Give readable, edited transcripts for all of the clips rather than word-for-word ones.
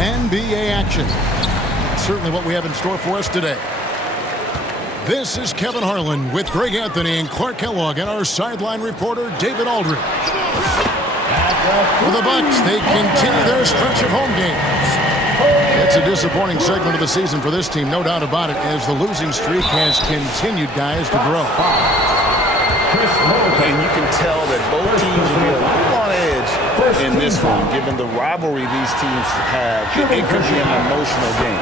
NBA action. Certainly what we have in store for us today. This is Kevin Harlan with Greg Anthony and Clark Kellogg and our sideline reporter David Aldridge. For the Bucks, they continue their stretch of home games. It's a disappointing segment of the season for this team, no doubt about it, as the losing streak has continued, guys, to grow. And you can tell that both teams will be a little on edge in this one, given the rivalry these teams have. It could be an emotional game.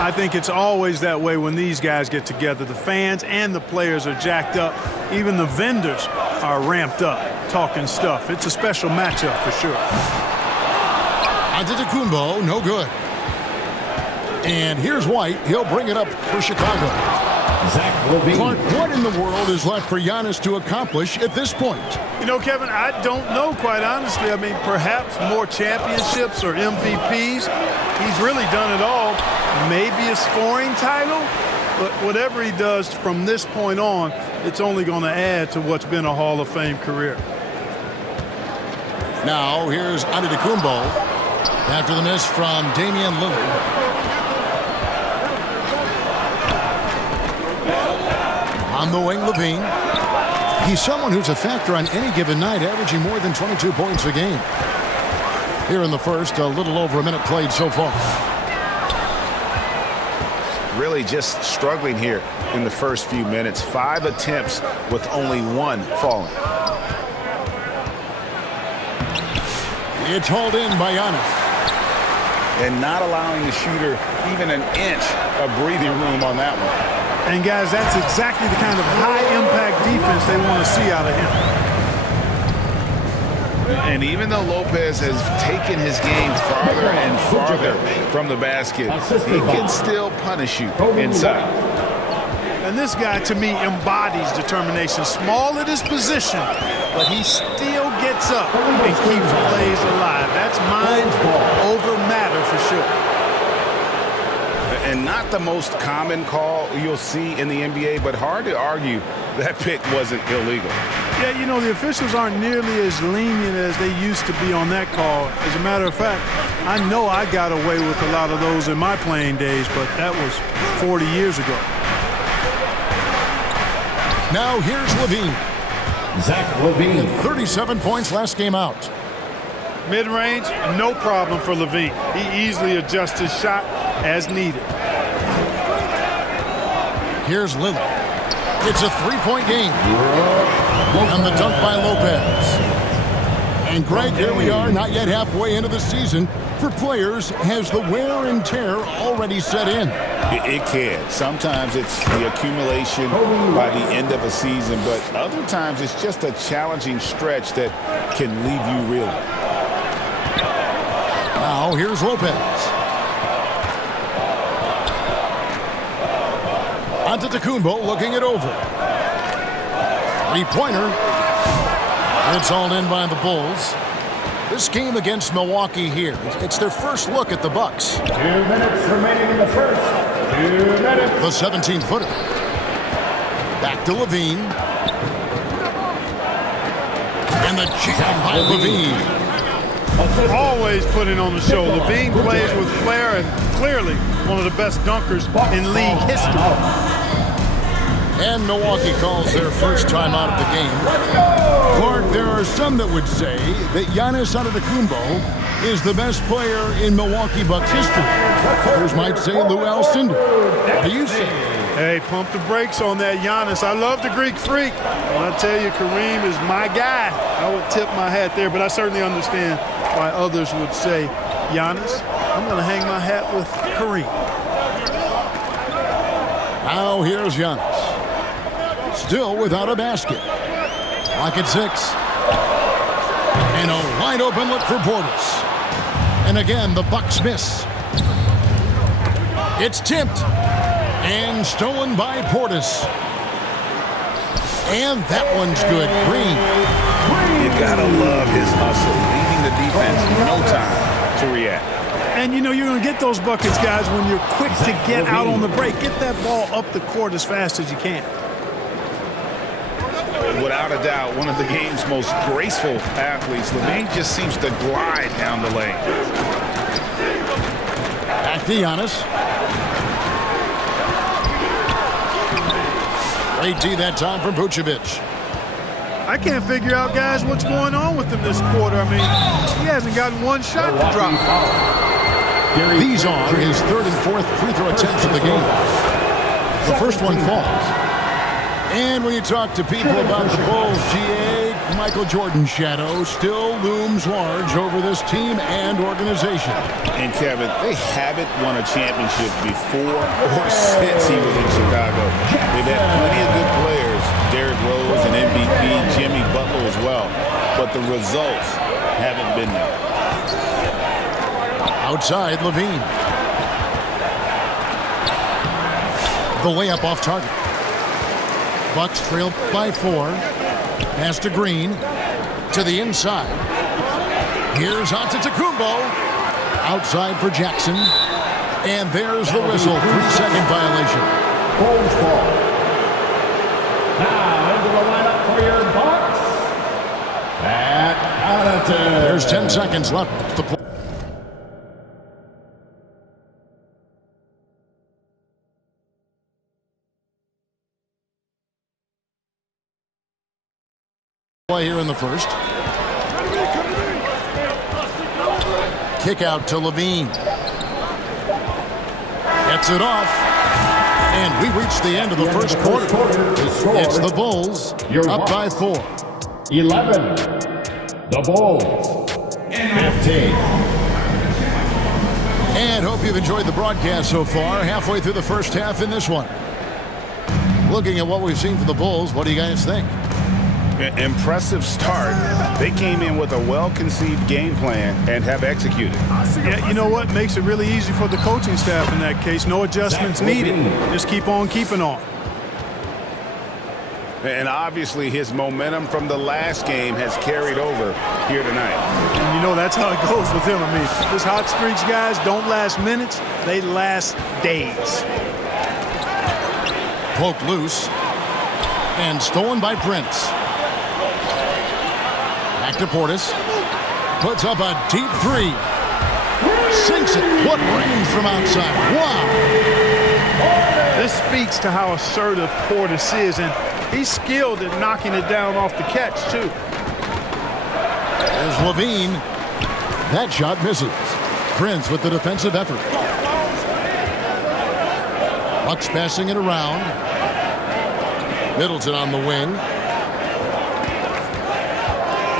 I think it's always that way when these guys get together. The fans and the players are jacked up. Even the vendors are ramped up, talking stuff. It's a special matchup for sure. Antetokounmpo, no good. And here's White. He'll bring it up for Chicago. Clark, what in the world is left for Giannis to accomplish at this point? You know, Kevin, I don't know, quite honestly. I mean, perhaps more championships or MVPs. He's really done it all. Maybe a scoring title, but whatever he does from this point on, it's only going to add to what's been a Hall of Fame career. Now, here's Antetokounmpo after the miss from Damian Lillard. On the wing, Levine. He's someone who's a factor on any given night, averaging more than 22 points a game. Here in the first, a little over a minute played so far. Really just struggling here in the first few minutes. 5 attempts with only 1 falling. It's hauled in by Giannis. And not allowing the shooter even an inch of breathing room on that one. And, guys, that's exactly the kind of high-impact defense they want to see out of him. And even though Lopez has taken his game farther and farther from the basket, he can still punish you inside. And this guy, to me, embodies determination. Small at his position, but he still gets up and keeps plays alive. That's mind over matter for sure. And not the most common call you'll see in the NBA, but hard to argue that pick wasn't illegal. Yeah, you know, the officials aren't nearly as lenient as they used to be on that call. As a matter of fact, I know I got away with a lot of those in my playing days, but that was 40 years ago. Now here's Levine. Zach Levine. 37 points last game out. Mid-range, no problem for Levine. He easily adjusts his shot as needed. Here's Lillard. It's a three-point game. And the dunk by Lopez. And Greg, here we are, not yet halfway into the season. For players, has the wear and tear already set in? It can. Sometimes it's the accumulation by the end of a season, but other times it's just a challenging stretch that can leave you reeling. Now here's Lopez. Antetokounmpo looking it over. Three-pointer. It's all in by the Bulls. This game against Milwaukee here, it's their first look at the Bucks. 2 minutes remaining in the first. 2 minutes. The 17-footer. Back to Levine. And the jam by Levine. Always putting on the show. Levine plays with flair and clearly one of the best dunkers in league history. And Milwaukee calls their first time out of the game. Clark, there are some that would say that Giannis Antetokounmpo is the best player in Milwaukee Bucks history. Others might say Lou Alcindor. What do you say? Hey, pump the brakes on that Giannis. I love the Greek Freak. When I tell you Kareem is my guy, I would tip my hat there, but I certainly understand why others would say Giannis. I'm going to hang my hat with Kareem. Now here's Giannis. Still without a basket. Clock at 6. And a wide open look for Portis. And again, the Bucks miss. It's tipped. And stolen by Portis. And that one's good. Green. You gotta love his hustle, leaving the defense no time to react. And, you know, you're going to get those buckets, guys, when you're quick to get out on the break. Get that ball up the court as fast as you can. Without a doubt, one of the game's most graceful athletes. Levine just seems to glide down the lane. Back to Giannis. Great D that time from Vucevic. I can't figure out, guys, what's going on with him this quarter. I mean, he hasn't gotten one shot to drop. These are his third and fourth free throw attempts of the game. The first one falls. And when you talk to people about the Bulls, GA, Michael Jordan's shadow still looms large over this team and organization. And Kevin, they haven't won a championship before or since he was in Chicago. They've had plenty of good players, Derrick Rose and MVP, Jimmy Butler as well, but the results haven't been there. Outside, Levine. The layup off target. Bucks trail by 4. Pass to Green. To the inside. Here's Antetokounmpo. Outside for Jackson. And there's the whistle. 3-second violation. Bulls ball. Now into the lineup for your Bucks. There's 10 seconds left to play. Here in the first. Kick out to Levine. Gets it off. And we reach the end of the first quarter. It's the Bulls up by 4. 11. The Bulls. 15. And hope you've enjoyed the broadcast so far. Halfway through the first half in this one. Looking at what we've seen from the Bulls, what do you guys think? Impressive start. They came in with a well-conceived game plan and have executed. Yeah, you know what? Makes it really easy for the coaching staff in that case. No adjustments needed. Just keep on keeping on. And obviously his momentum from the last game has carried over here tonight. And you know, that's how it goes with him. I mean, his hot streaks, guys, don't last minutes. They last days. Poked loose. And stolen by Prince. Back to Portis. Puts up a deep 3. Sinks it. What range from outside. Wow. This speaks to how assertive Portis is, and he's skilled at knocking it down off the catch, too. There's Levine. That shot misses. Prince with the defensive effort. Bucks passing it around. Middleton on the wing.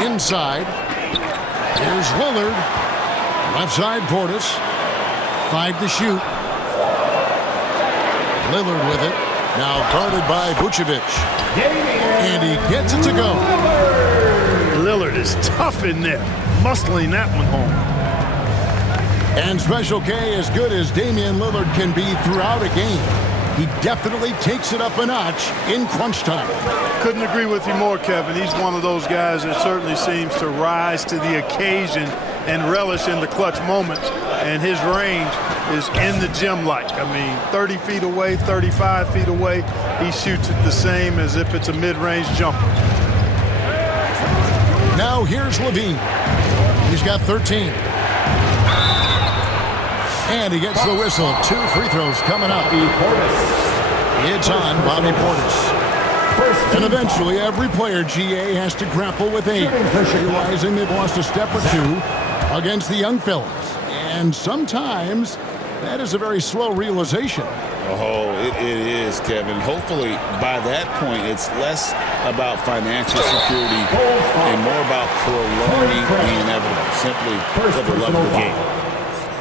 Inside. Here's Lillard. Left side Portis. 5 to shoot. Lillard with it. Now guarded by Vucevic. And he gets it to go. Lillard is tough in there. Muscling that one home. And Special K, as good as Damian Lillard can be throughout a game, he definitely takes it up a notch in crunch time. Couldn't agree with you more, Kevin. He's one of those guys that certainly seems to rise to the occasion and relish in the clutch moments. And his range is in the gym-like. I mean, 30 feet away, 35 feet away, he shoots it the same as if it's a mid-range jumper. Now here's Levine. He's got 13. And he gets the whistle. 2 free throws coming up. It's on Bobby Portis. And eventually every player, GA, has to grapple with age, realizing they've lost a step or 2 against the young fellas. And sometimes that is a very slow realization. Oh, it is, Kevin. Hopefully, by that point, it's less about financial security and more about prolonging the inevitable, simply for the love of the game.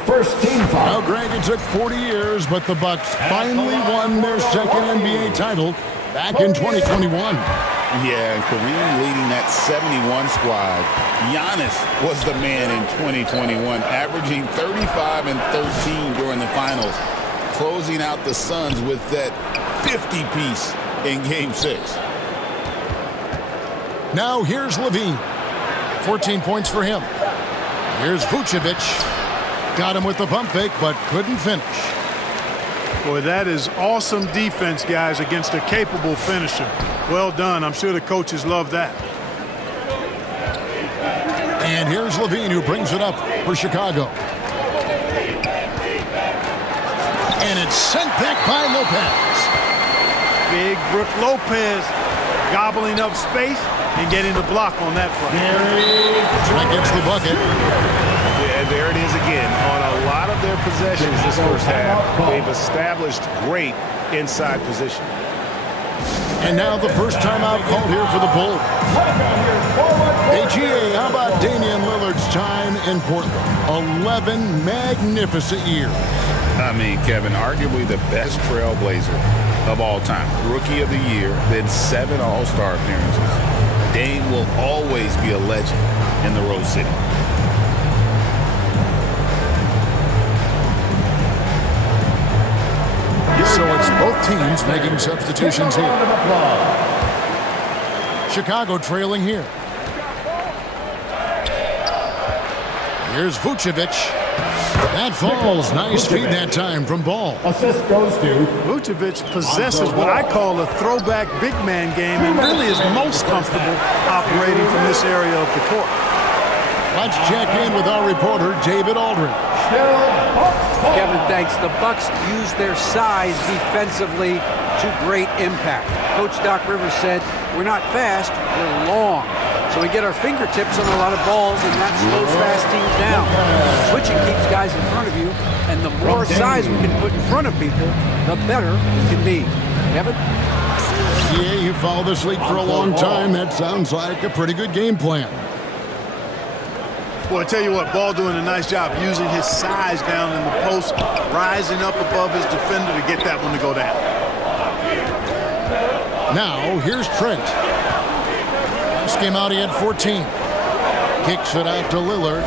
First team foul. Now, Greg, it took 40 years, but the Bucks finally won their second NBA title back in 2021. Yeah, and Kareem leading that 71 squad. Giannis was the man in 2021, averaging 35 and 13 during the finals, closing out the Suns with that 50-piece in Game 6. Now here's Levine. 14 points for him. Here's Vucevic. Got him with the pump fake, but couldn't finish. Boy, that is awesome defense, guys, against a capable finisher. Well done. I'm sure the coaches love that. And here's Levine, who brings it up for Chicago. And it's sent back by Lopez. Big Brook Lopez gobbling up space and getting the block on that play. Trent gets the bucket. Yeah, there it is again. On a lot of their possessions this first half, they've established great inside position. And now the first timeout called here for the Bulls. Hey, GA, how about Damian Lillard's time in Portland? 11 magnificent years. I mean, Kevin, arguably the best trailblazer of all time. Rookie of the year, then 7 All-Star appearances. Dame will always be a legend in the Rose City. So it's both teams making substitutions here. Chicago trailing here. Here's Vucevic. That falls. Nice feed that time from Ball. Assist goes to Vucevic possesses what I call a throwback big man game and really is most comfortable operating from this area of the court. Let's check in with our reporter, David Aldridge. Kevin, thanks. The Bucks use their size defensively to great impact. Coach Doc Rivers said, we're not fast, we're long. So we get our fingertips on a lot of balls, and that slows fast teams down. Switching keeps guys in front of you, and the more size we can put in front of people, the better it can be. Kevin? Yeah, you follow this league for a long time. That sounds like a pretty good game plan. Well, I tell you what, Ball doing a nice job using his size down in the post, rising up above his defender to get that one to go down. Now, here's Trent. Last game out, he had 14. Kicks it out to Lillard.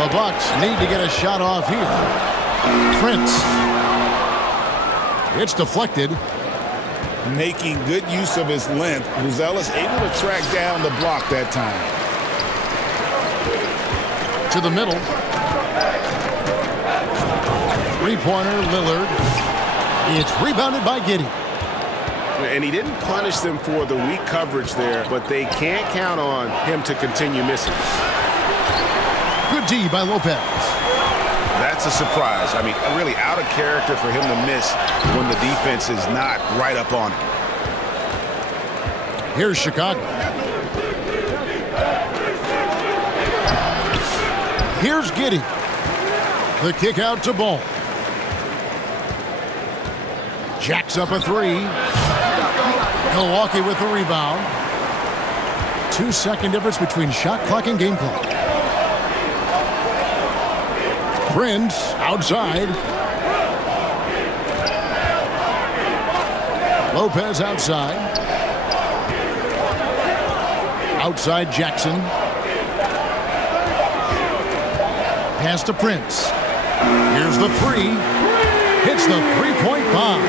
The Bucks need to get a shot off here. Trent. It's deflected. Making good use of his length, Buzelis able to track down the block that time. To the middle. Three-pointer, Lillard. It's rebounded by Giddey. And he didn't punish them for the weak coverage there, but they can't count on him to continue missing. Good D by Lopez. That's a surprise. I mean, really out of character for him to miss when the defense is not right up on him. Here's Chicago. Here's Giddey. The kick out to Ball. Jacks up a three. Milwaukee with the rebound. 2-second difference between shot clock and game clock. Prince outside. Lopez outside. Outside Jackson. Pass to Prince. Here's the three. Hits the three-point bomb.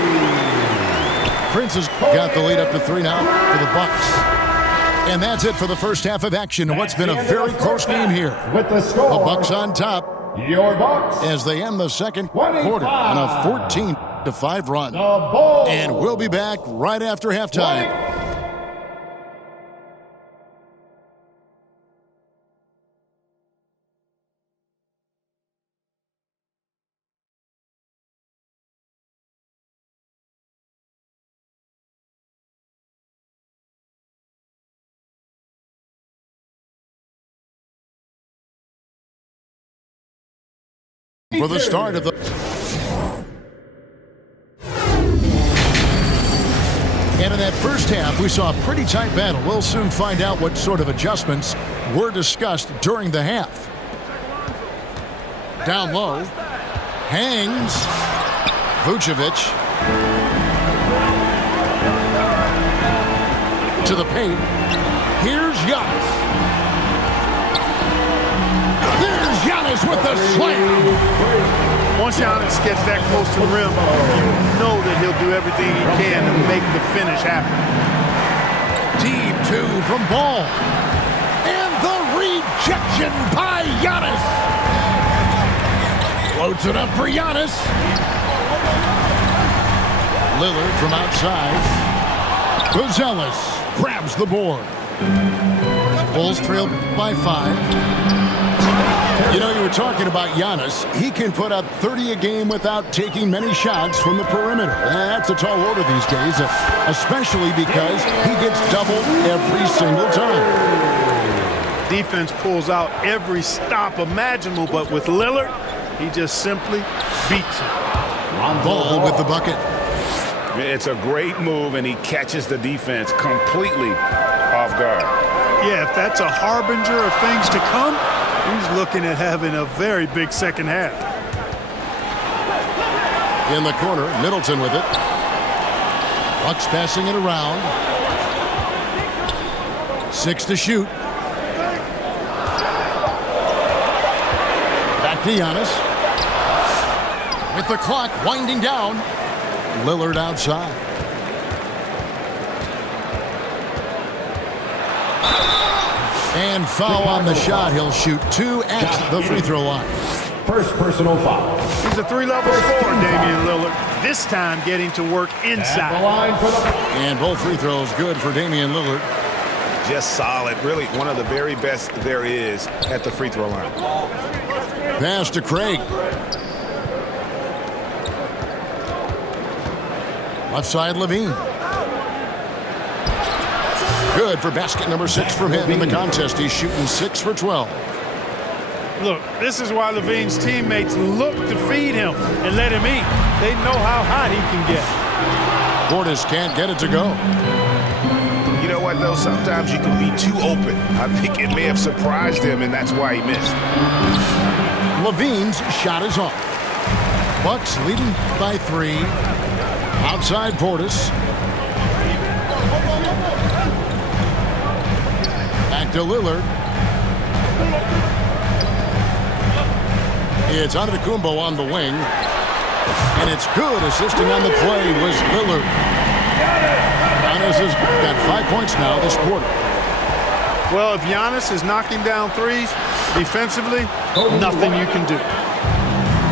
Prince has got the lead up to 3 now for the Bucks. And that's it for the first half of action. What's been a very close game here. with the score. The Bucks on top Your Bucks. as they end the second quarter on a 14-5 run. The Bulls. And we'll be back right after halftime. For the start of the... And in that first half, we saw a pretty tight battle. We'll soon find out what sort of adjustments were discussed during the half. Down low. Hangs. Vucevic. To the paint. Here's Giannis. There's Giannis with the slam. Once Giannis gets that close to the rim, you know that he'll do everything he can to make the finish happen. Deep two from Ball. And the rejection by Giannis. Floats it up for Giannis. Lillard from outside. Buzelis grabs the board. Bulls trail by 5. You know, you were talking about Giannis. He can put up 30 a game without taking many shots from the perimeter. That's a tall order these days, especially because he gets doubled every single time. Defense pulls out every stop imaginable, but with Lillard, he just simply beats him. Ball with the bucket. It's a great move, and he catches the defense completely off guard. Yeah, if that's a harbinger of things to come, he's looking at having a very big second half. In the corner, Middleton with it. Bucks passing it around. 6 to shoot. Back to Giannis. With the clock winding down. Lillard outside. And foul on the shot. He'll shoot 2 at the free throw line. First personal foul. He's a 3-level scorer, Damian Lillard. This time getting to work inside. And both free throws good for Damian Lillard. Just solid. Really one of the very best there is at the free throw line. Pass to Craig. Left side, Levine. Good for basket number 6 from him in the contest. He's shooting 6 for 12. Look, this is why Levine's teammates look to feed him and let him eat. They know how hot he can get. Portis can't get it to go. You know what, though? Sometimes you can be too open. I think it may have surprised him, and that's why he missed. Levine's shot is off. Bucks leading by 3. Outside Portis. Back to Lillard. It's Antetokounmpo on the wing. And it's good. Assisting on the play was Lillard. Giannis has got 5 points now this quarter. Well, if Giannis is knocking down threes defensively, nothing you can do.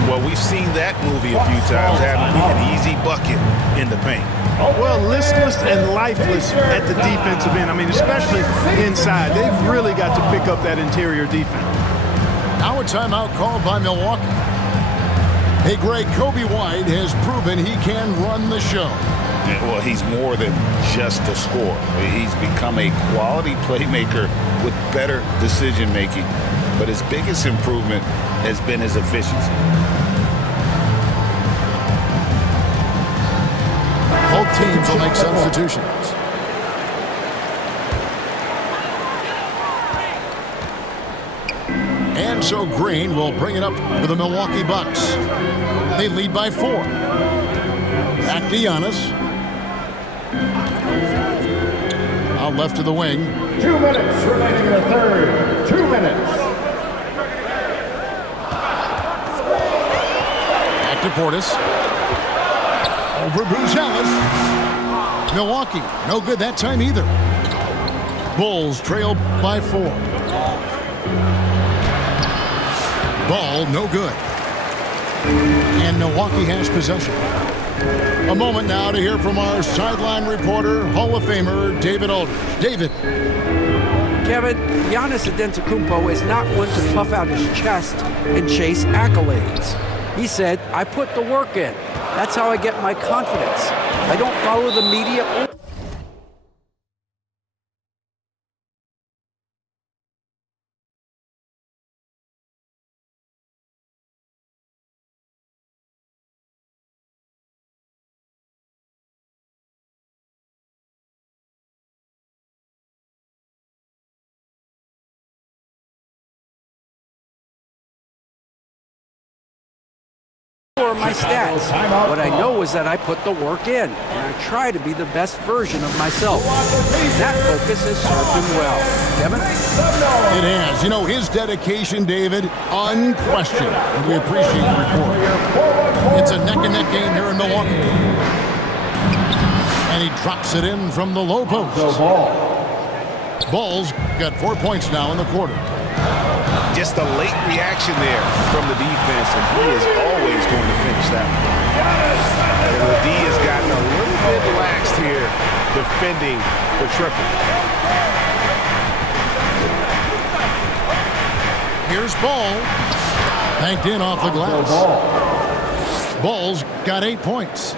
Well, we've seen that movie a few times, having an easy bucket in the paint. Well, listless and lifeless at the defensive end. I mean, especially inside. They've really got to pick up that interior defense. Now a timeout called by Milwaukee. Hey, Greg, Kobe White has proven he can run the show. Well, he's more than just a scorer. He's become a quality playmaker with better decision-making. But his biggest improvement has been his efficiency. Both teams will make substitutions. And so Green will bring it up for the Milwaukee Bucks. They lead by 4. Back to Giannis. Out left to the wing. 2 minutes remaining in the third. 2 minutes. Back to Portis. Over Buzelis. Milwaukee, no good that time either. Bulls trail by 4. Ball, no good. And Milwaukee has possession. A moment now to hear from our sideline reporter, Hall of Famer David Aldridge. David. Kevin, Giannis Antetokounmpo is not one to puff out his chest and chase accolades. He said, I put the work in. That's how I get my confidence. I don't follow the media. My stats. What I know is that I put the work in, and I try to be the best version of myself. That focus has served him well. Kevin? It has. You know, his dedication, David, unquestioned. And we appreciate the report. It's a neck-and-neck game here in Milwaukee. And he drops it in from the low post. Ball's got 4 points now in the quarter. Just a late reaction there from the defense, and he is always going to finish that one. And the D has gotten a little bit laxed here defending the triple. Here's Ball. Banked in off the glass. Bulls got 8 points.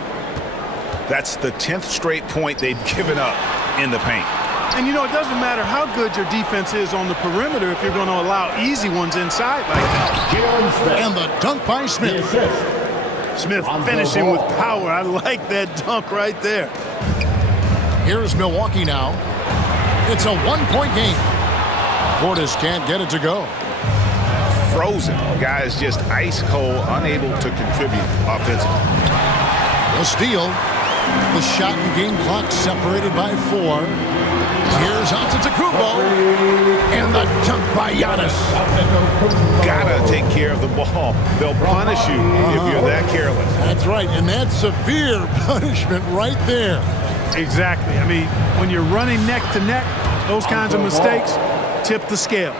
That's the 10th straight point they've given up in the paint. And, you know, it doesn't matter how good your defense is on the perimeter if you're going to allow easy ones inside like that. And the dunk by Smith. Smith finishing with power. I like that dunk right there. Here's Milwaukee now. It's a 1-point game. Portis can't get it to go. Frozen. Guys just ice cold, unable to contribute offensively. The steal. The shot and game clock separated by 4. Here's Antetokounmpo. And the dunk by Giannis. Gotta take care of the ball. They'll punish you if you're that careless. That's right, and that's severe punishment right there. Exactly. I mean, when you're running neck to neck, those kinds of mistakes tip the scales.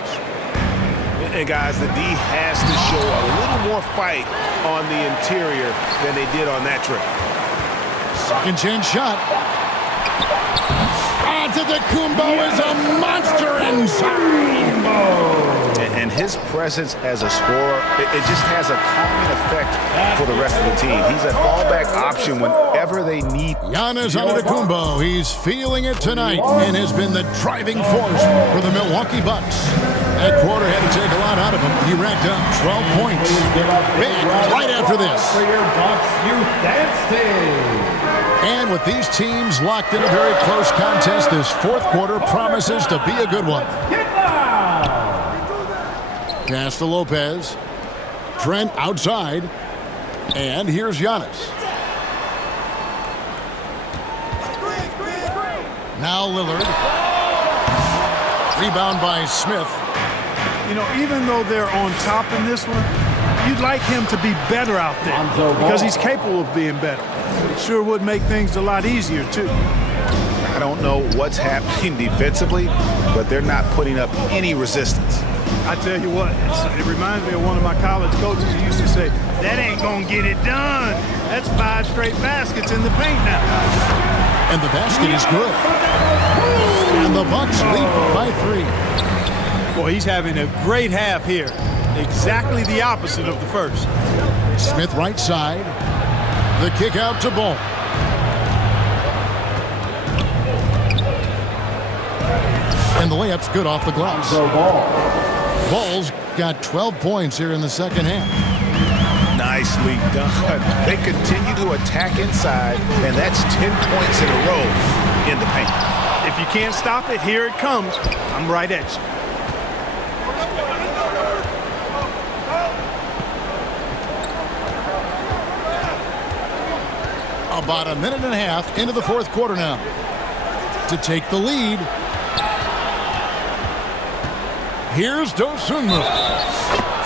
And guys, the D has to show a little more fight on the interior than they did on that trip. Second chance shot. Antetokounmpo is a monster inside. And his presence as a scorer, it just has a calming effect for the rest of the team. He's a fallback option whenever they need. Giannis Antetokounmpo, he's feeling it tonight and has been the driving force for the Milwaukee Bucks. That quarter had to take a lot out of him. He racked up 12 points. Big right after this. For your Bucks Youth Dance Team. And with these teams locked in a very close contest, this fourth quarter promises to be a good one. Pass to Lopez. Trent outside. And here's Giannis. Now Lillard. Rebound by Smith. You know, even though they're on top in this one, you'd like him to be better out there because he's capable of being better. It sure would make things a lot easier, too. I don't know what's happening defensively, but they're not putting up any resistance. I tell you what, it reminds me of one of my college coaches who used to say, that ain't going to get it done. That's 5 straight baskets in the paint now. And the basket is good. And the Bucks lead by 3. Boy, he's having a great half here. Exactly the opposite of the first. Smith right side. The kick out to Ball. And the layup's good off the glass. Ball's got 12 points here in the second half. Nicely done. They continue to attack inside, and that's 10 points in a row in the paint. If you can't stop it, here it comes. I'm right at you. About a minute and a half into the fourth quarter now. To take the lead. Here's Dosunmu.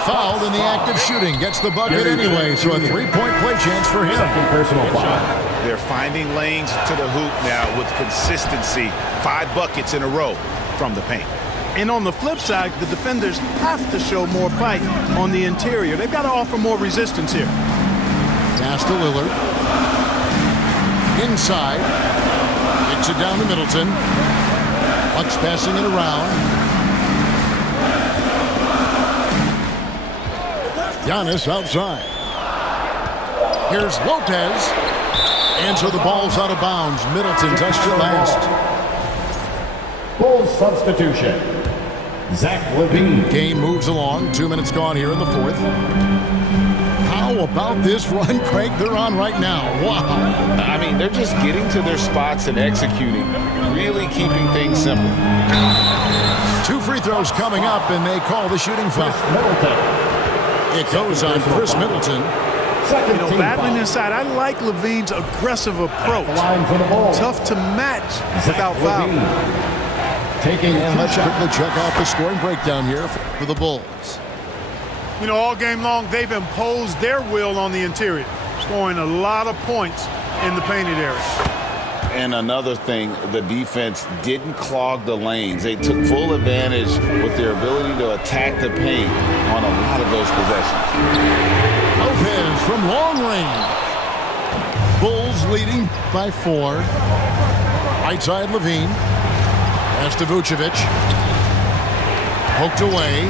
Fouled in the act of shooting. Gets the bucket anyway, so a 3-point play chance for him. Second personal foul. They're finding lanes to the hoop now with consistency. 5 buckets in a row from the paint. And on the flip side, the defenders have to show more fight on the interior. They've got to offer more resistance here. Pass to Lillard. Inside. Kicks it down to Middleton. Bucks passing it around. Giannis outside. Here's Lopez. And so the ball's out of bounds. Middleton touched it last. Bulls substitution. Zach LaVine. Game moves along. 2 minutes gone here in the fourth. How about this run, Craig, they're on right now? Wow. I mean, they're just getting to their spots and executing, really keeping things simple. 2 free throws coming up, and they call the shooting foul. Middleton. It goes on Chris Middleton. Second You know, team battling foul. inside, I like LaVine's aggressive approach. The line for the Bulls. Tough to match Zach without fouling. LaVine. Taking And let's 2 shots. quickly check out the scoring breakdown here for the Bulls. You know, all game long, they've imposed their will on the interior, scoring a lot of points in the painted area. And another thing, the defense didn't clog the lanes. They took full advantage with their ability to attack the paint on a lot of those possessions. Lopez from long range. Bulls leading by 4. Right side Levine. Pass to Vucevic. Poked away.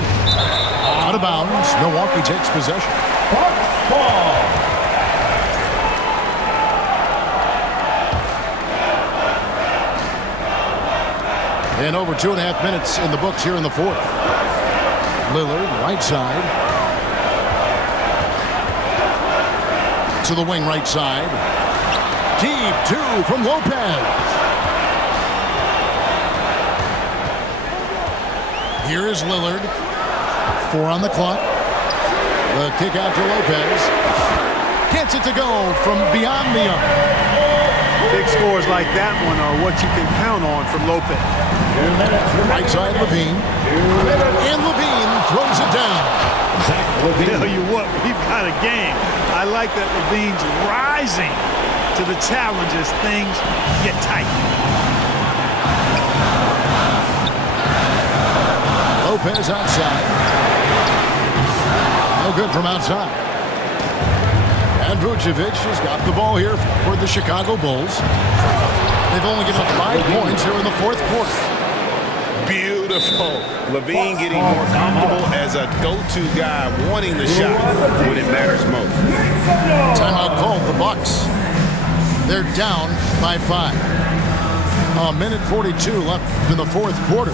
Out of bounds. Milwaukee takes possession. Bucks ball. And over 2.5 minutes in the books here in the fourth. Lillard, right side. To the wing right side. Deep two from Lopez. Here is Lillard. 4 on the clock. The kick out to Lopez. Gets it to go from beyond the arc. Big scores like that one are what you can count on from Lopez. Right side Levine. And Levine throws it down. Tell you what, we've got a game. I like that Levine's rising to the challenge as things get tight. Lopez outside. No good from outside. And Vucevic has got the ball here for the Chicago Bulls. They've only given up 5 points here in the fourth quarter. Beautiful. Levine getting more comfortable as a go-to guy, wanting the shot when it matters most. Timeout called the Bucks. They're down by 5. 1:42 left in the fourth quarter.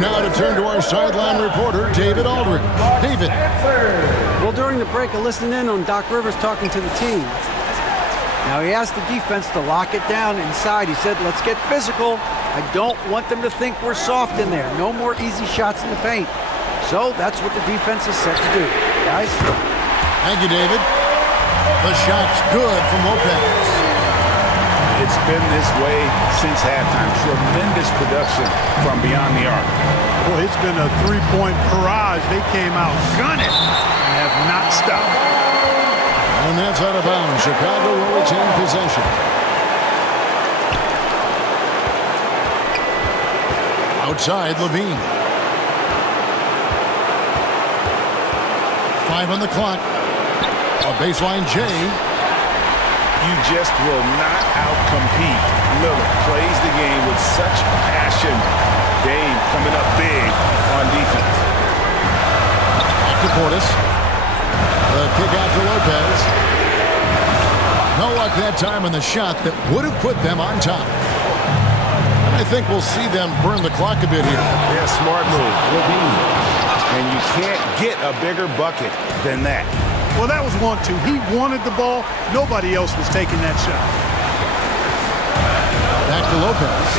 Now to turn to our sideline reporter, David Aldridge. David. Well, during the break, I listened in on Doc Rivers talking to the team. Now, he asked the defense to lock it down inside. He said, let's get physical. I don't want them to think we're soft in there. No more easy shots in the paint. So that's what the defense is set to do, guys. Thank you, David. The shot's good from Lopez. It's been this way since halftime. Tremendous production from beyond the arc. Boy, it's been a three-point barrage. They came out gunning and have not stopped. And that's out of bounds. Chicago will retain possession. Outside, Levine. 5 on the clock. A baseline J. You just will not outcompete. Lillard plays the game with such passion. Dame coming up big on defense. Back to Portis. The kick out to Lopez. No luck that time on the shot that would have put them on top. And I think we'll see them burn the clock a bit here. Yeah, smart move. And you can't get a bigger bucket than that. Well, that was 1-2. He wanted the ball. Nobody else was taking that shot. Back to Lopez.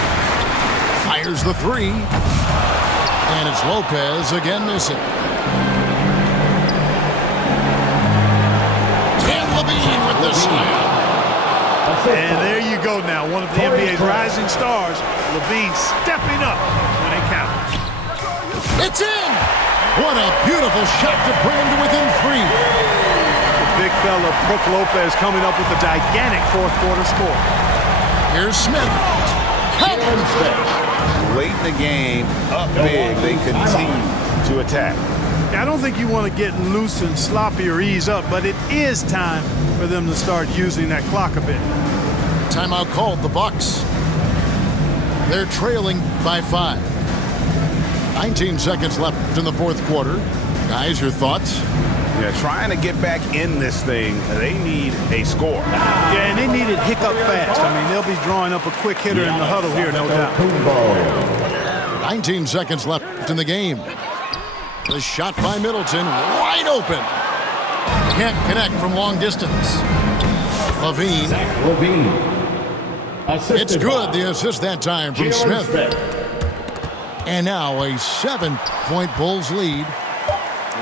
Fires the 3. And it's Lopez again missing. And Levine with the slam. And there you go now. One of the NBA's rising stars. Levine stepping up when it counts. It's in! What a beautiful shot to bring him to within 3. Big fella Brook Lopez coming up with a gigantic fourth quarter score. Here's Smith. Late in the game, up big, they continue to attack. I don't think you want to get loose and sloppy or ease up, but it is time for them to start using that clock a bit. Timeout called the Bucks. They're trailing by 5. 19 seconds left in the fourth quarter. Guys, your thoughts? Yeah, trying to get back in this thing, they need a score. Yeah, and they need it hiccup fast. I mean, they'll be drawing up a quick hitter in the huddle here, no doubt. 19 seconds left in the game. The shot by Middleton, wide open. Can't connect from long distance. Levine. It's good, the assist that time from Smith. And now a 7-point Bulls lead.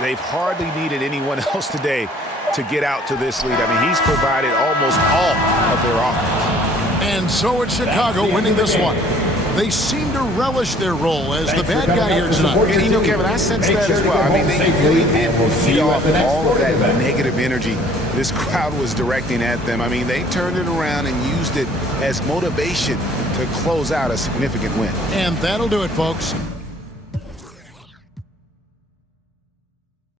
They've hardly needed anyone else today to get out to this lead. I mean, he's provided almost all of their offense. And so it's Chicago winning this one. They seem to relish their role as the bad guy here tonight. And you know, Kevin, I sense that as well. I mean, they really did feed off all of that negative energy this crowd was directing at them. I mean, they turned it around and used it as motivation to close out a significant win. And that'll do it, folks.